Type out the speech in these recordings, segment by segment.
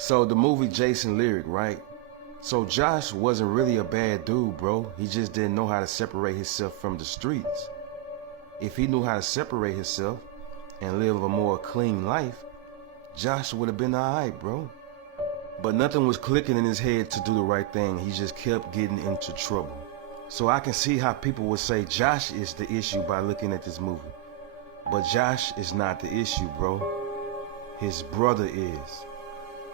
So the movie Jason Lyric, right? So Josh wasn't really a bad dude, bro. He just didn't know how to separate himself from the streets. If he knew how to separate himself and live a more clean life, Josh would have been alright, bro. But nothing was clicking in his head to do the right thing. He just kept getting into trouble. So I can see how people would say Josh is the issue by looking at this movie. But Josh is not the issue, bro. His brother is.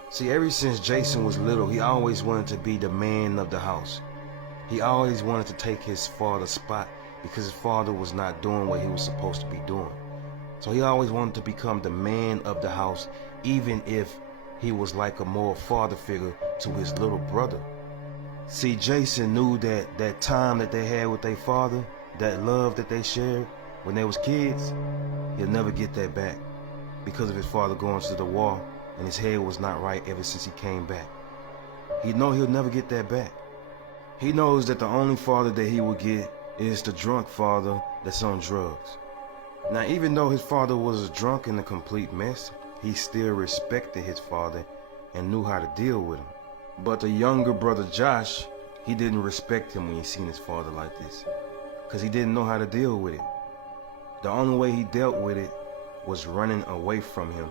See, ever since Jason was little, he always wanted to be the man of the house. He always wanted to take his father's spot because his father was not doing what he was supposed to be doing. So he always wanted to become the man of the house, even if he was like a more father figure to his little brother. See, Jason knew that time that they had with their father, that love that they shared when they was kids, he'll never get that back because of his father going to the war and his head was not right ever since he came back. He know he'll never get that back. He knows that the only father that he will get is the drunk father that's on drugs. Now, even though his father was a drunk and a complete mess, he still respected his father and knew how to deal with him. But the younger brother Josh, he didn't respect him when he seen his father like this, because he didn't know how to deal with it. The only way he dealt with it was running away from him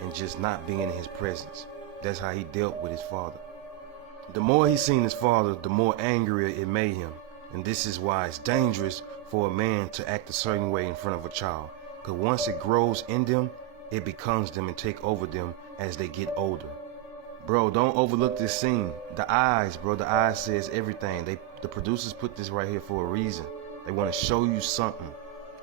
and just not being in his presence. That's how he dealt with his father. The more he seen his father, the more angrier it made him. And this is why it's dangerous for a man to act a certain way in front of a child. Because once it grows in them, it becomes them and take over them as they get older. Bro, don't overlook this scene. The eyes, bro, the eyes says everything. The producers put this right here for a reason. They want to show you something.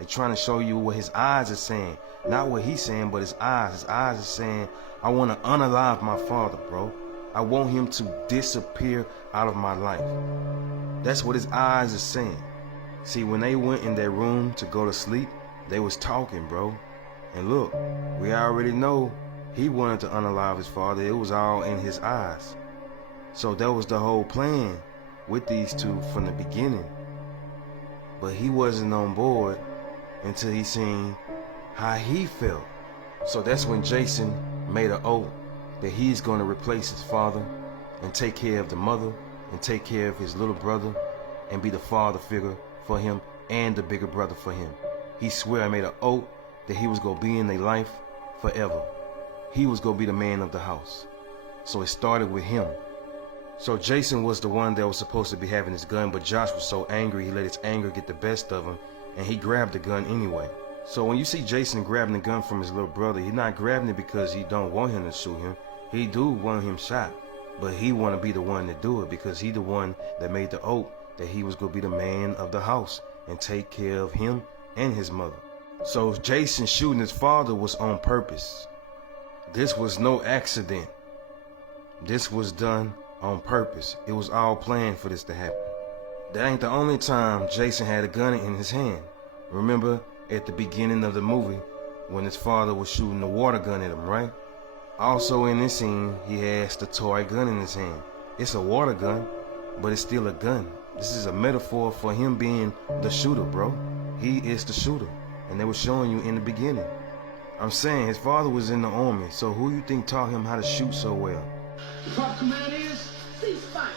They're trying to show you what his eyes are saying. Not what he's saying, but his eyes. His eyes are saying, I want to unalive my father, bro. I want him to disappear out of my life. That's what his eyes are saying. See, when they went in their room to go to sleep, they was talking, bro. And look, we already know he wanted to unalive his father. It was all in his eyes. So that was the whole plan with these two from the beginning. But he wasn't on board until he seen how he felt. So that's when Jason made an oath that he's going to replace his father and take care of the mother and take care of his little brother and be the father figure for him and the bigger brother for him. He swear and made an oath that he was going to be in their life forever. He was going to be the man of the house. So it started with him. So Jason was the one that was supposed to be having his gun, but Josh was so angry he let his anger get the best of him and he grabbed the gun anyway. So when you see Jason grabbing the gun from his little brother, he's not grabbing it because he don't want him to shoot him. He do want him shot, but he want to be the one to do it because he the one that made the oath that he was going to be the man of the house and take care of him and his mother. So Jason shooting his father was on purpose. This was no accident. This was done on purpose. It was all planned for this to happen. That ain't the only time Jason had a gun in his hand. Remember at the beginning of the movie when his father was shooting the water gun at him, right? Also in this scene, he has the toy gun in his hand. It's a water gun, but it's still a gun. This is a metaphor for him being the shooter, bro. He is the shooter. And they were showing you in the beginning. I'm saying his father was in the army, so who you think taught him how to shoot so well? The proper command is cease fire.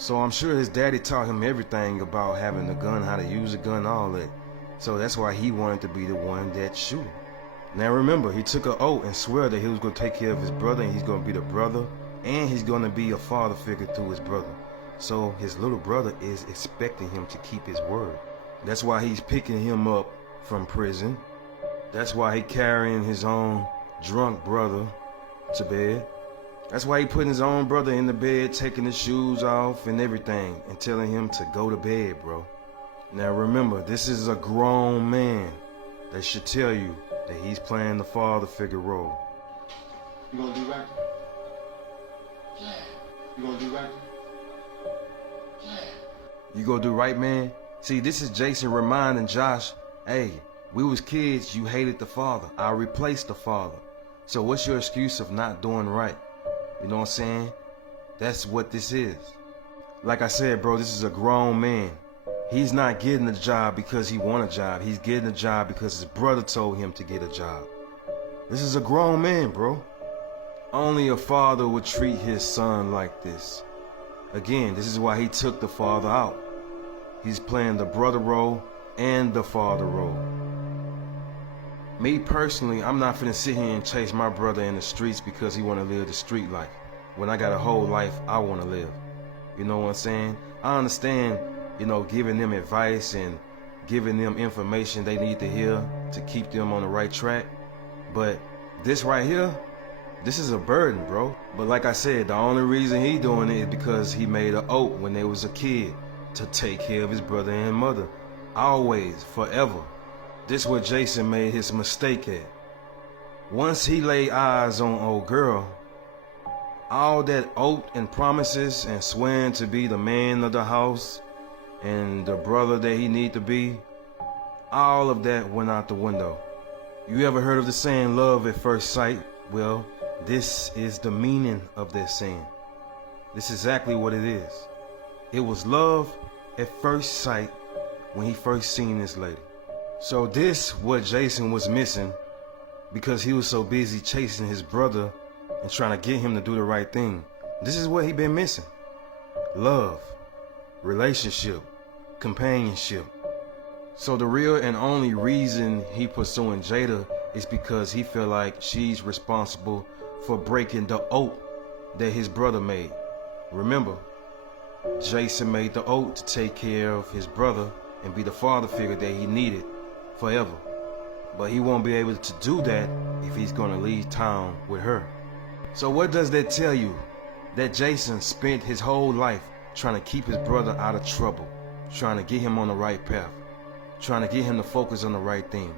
So I'm sure his daddy taught him everything about having a gun, how to use a gun, all that. So that's why he wanted to be the one that shoot. Now remember, he took an oath and swear that he was going to take care of his brother and he's going to be the brother and he's going to be a father figure to his brother. So his little brother is expecting him to keep his word. That's why he's picking him up from prison. That's why he carrying his own drunk brother to bed. That's why he putting his own brother in the bed, taking his shoes off and everything and telling him to go to bed, bro. Now remember, this is a grown man that should tell you that he's playing the father figure role. You gonna do right? Yeah. You gonna do right? Yeah. You gonna do right, man? See, this is Jason reminding Josh, hey, we was kids, you hated the father. I replaced the father. So what's your excuse of not doing right? You know what I'm saying? That's what this is. Like I said, bro, this is a grown man. He's not getting a job because he want a job. He's getting a job because his brother told him to get a job. This is a grown man, bro. Only a father would treat his son like this. Again, this is why he took the father out. He's playing the brother role and the father role. Me personally, I'm not finna sit here and chase my brother in the streets because he wanna live the street life, when I got a whole life I wanna live. You know what I'm saying? I understand, giving them advice and giving them information they need to hear to keep them on the right track. But this right here, this is a burden, bro. But like I said, the only reason he doing it is because he made an oath when they was a kid to take care of his brother and mother. Always, forever. This where Jason made his mistake at. Once he laid eyes on old girl, all that oath and promises and swearing to be the man of the house and the brother that he need to be, all of that went out the window. You ever heard of the saying, love at first sight? Well, this is the meaning of that saying. This is exactly what it is. It was love at first sight when he first seen this lady. So this what Jason was missing because he was so busy chasing his brother and trying to get him to do the right thing. This is what he been missing. Love, relationship, companionship. So the real and only reason he pursuing Jada is because he feel like she's responsible for breaking the oath that his brother made. Remember, Jason made the oath to take care of his brother and be the father figure that he needed forever. But he won't be able to do that if he's gonna leave town with her. So what does that tell you? That Jason spent his whole life trying to keep his brother out of trouble, trying to get him on the right path, trying to get him to focus on the right thing.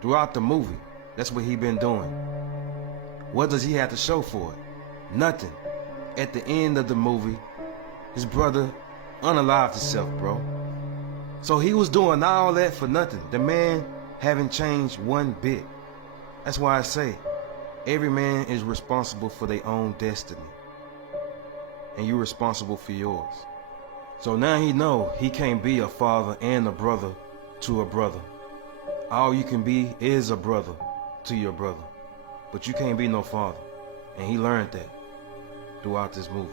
Throughout the movie, that's what he been doing. What does he have to show for it? Nothing. At the end of the movie, his brother unalived himself, bro. So he was doing all that for nothing. The man haven't changed one bit. That's why I say, every man is responsible for their own destiny. And you're responsible for yours. So now he know he can't be a father and a brother to a brother. All you can be is a brother to your brother. But you can't be no father. And he learned that throughout this movie.